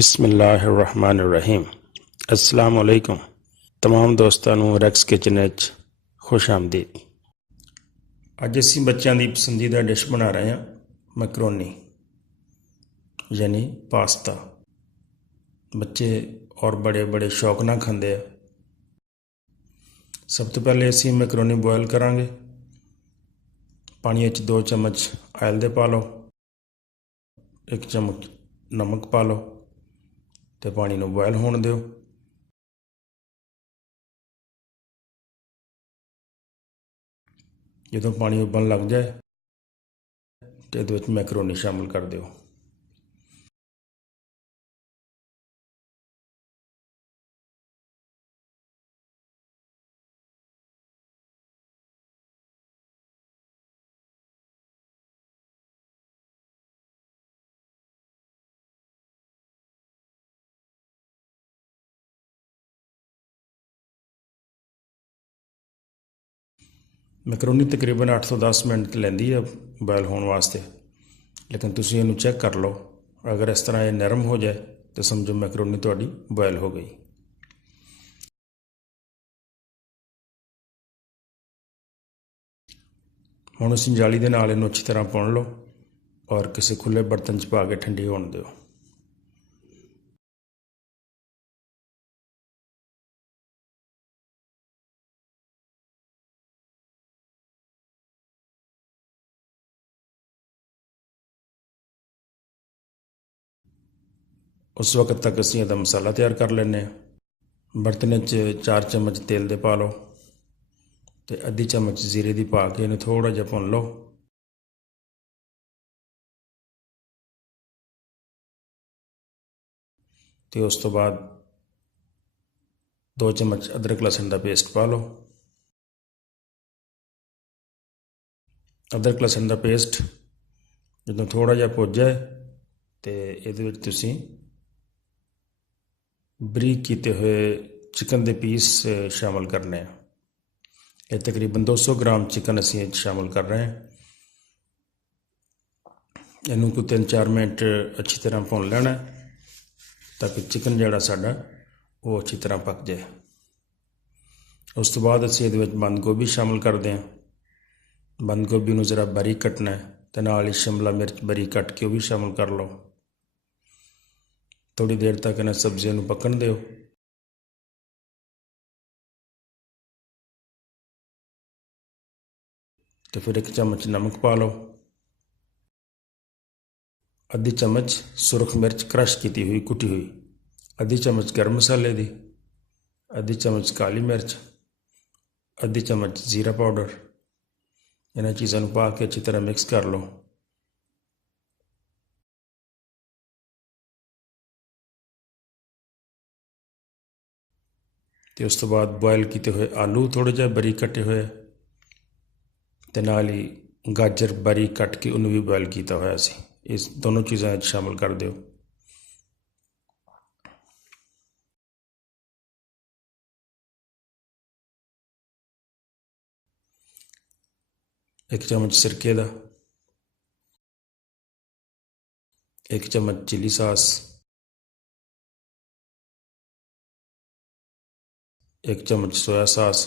बिस्मिल्लाहिर्रहमानिर्रहीम। अस्सलाम वालेकुम। तमाम दोस्तों ਨੂੰ ਰੈਕਸ ਕਿਚਨ ਵਿੱਚ खुश आमदीद। ਅੱਜ ਅਸੀਂ ਬੱਚਿਆਂ ਦੀ ਪਸੰਦੀਦਾ ਡਿਸ਼ ਬਣਾ ਰਹੇ ਹਾਂ ਮੈਕਰੋਨੀ यानी पास्ता। बच्चे और बड़े बड़े शौक ਨਾਲ ਖਾਂਦੇ ਆ। सब तो पहले ਅਸੀਂ मैकरोनी बॉयल करांगे। पानी ਵਿੱਚ 2 चम्मच आयल ਦੇ ਪਾ ਲਓ, 1 चम्मच नमक ਪਾ ਲਓ ਤੇ ਪਾਣੀ ਨੂੰ ਬੋਇਲ ਹੋਣ ਦਿਓ। ਜਦੋਂ ਪਾਣੀ ਉਬਲਣ ਲੱਗ ਜਾਏ ਤੇ ਇਹਦੇ ਵਿੱਚ ਮੈਕਰੋਨੀ ਸ਼ਾਮਿਲ ਕਰ ਦਿਓ। ਮੈਕਰੋਨੀ ਤਕਰੀਬਨ 8 ਤੋਂ 10 ਮਿੰਟ ਲੈਂਦੀ ਹੈ ਬੋਇਲ ਹੋਣ ਵਾਸਤੇ, ਲੇਕਿਨ ਤੁਸੀਂ ਇਹਨੂੰ ਚੈੱਕ ਕਰ ਲਓ। ਅਗਰ ਇਸ ਤਰ੍ਹਾਂ ਇਹ ਨਰਮ ਹੋ ਜਾਏ ਤਾਂ ਸਮਝੋ ਮੈਕਰੋਨੀ ਤੁਹਾਡੀ ਬੋਇਲ ਹੋ ਗਈ। ਹੁਣ ਅਸੀਂ ਜਾਲੀ ਦੇ ਨਾਲ ਇਹਨੂੰ ਅੱਛੀ ਤਰ੍ਹਾਂ ਪੁਣ ਲਓ ਔਰ ਕਿਸੇ ਖੁੱਲ੍ਹੇ ਬਰਤਨ 'ਚ ਪਾ ਕੇ ਠੰਡੀ ਹੋਣ ਦਿਓ। उस वक्त तक असीं इहदा मसाला तैयार कर लैने। बर्तन 4 चम्मच तेल दे पा लो तो अद्धी चम्मच जीरे की पा के इन्हें थोड़ा जिहा भुन लो। तो उस तो बाद 2 चम्मच अदरक लहसुन का पेस्ट पा लो। अदरक लहसुन का पेस्ट जो थोड़ा जिहा भुज जाए तो ये तुसीं बरीक किए हुए चिकन के पीस शामिल करने हैं। ये तकरीबन 200 ग्राम चिकन असीं शामिल कर रहे हैं। इनू कोई 3-4 मिनट अच्छी तरह भुन लेना ताकि चिकन जिहड़ा साडा वो अच्छी तरह पक जाए। उस तो बाद असीं इहदे विच बंद गोभी शामिल करते हैं। बंद गोभी नूं जरा बारीक कटना है तो नाल ही शिमला मिर्च बारीक कट के वो भी शामिल कर लो। थोड़ी देर तक इन्हें सब्जियों को पकन दो। तो फिर 1 चम्मच नमक पा लो, आधी चम्मच सुरख मिर्च क्रश की हुई कुटी हुई, आधी चम्मच गर्म मसाले की, आधी चम्मच काली मिर्च, आधी चम्मच जीरा पाउडर। इन्होंने चीज़ों को पा के अच्छी तरह मिक्स कर लो। तो उस तो बाद बॉयल किए हुए आलू थोड़े जिहे बारीक कटे हुए ते नाल ही गाजर बारीक कट के उन्हें भी बॉयल किया हुआ सी। इस दोनों चीज़ों शामिल कर दो। एक चम्मच सिरके का, 1 चम्मच चिली सॉस, 1 चम्मच सोया सॉस,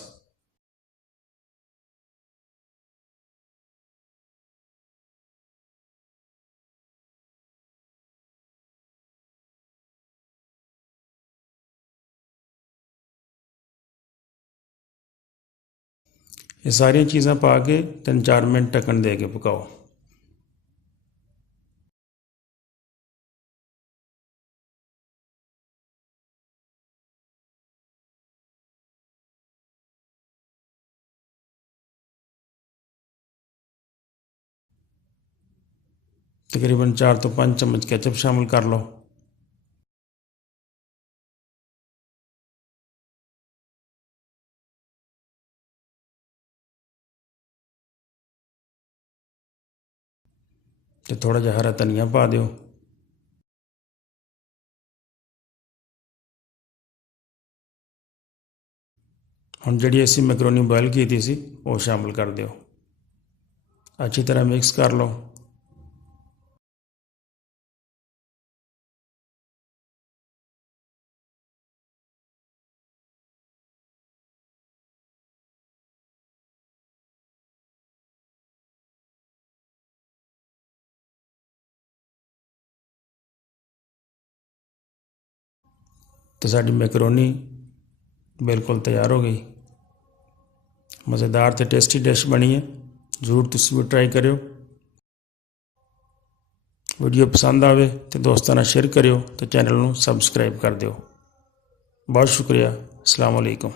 ये सारी चीज़ां पा के 3-4 मिनट ढक्कन दे के पकाओ। तकरीबन 4 तो 5 चम्मच केचप शामिल कर लो। तो थोड़ा जिहा हरा धनिया पा दो। हुण जिहड़ी असीं मैकरोनी बॉयल की थी वो शामिल कर दो। अच्छी तरह मिक्स कर लो। तो साडी मैकरोनी बिल्कुल तैयार हो गई। मज़ेदार तो टेस्टी डिश बनी है, जरूर तुसीं भी ट्राई करियो। वीडियो पसंद आवे तो दोस्तों नाल शेयर करियो तो चैनल नूं सबसक्राइब कर दिओ। बहुत शुक्रिया। अस्सलाम वालेकुम।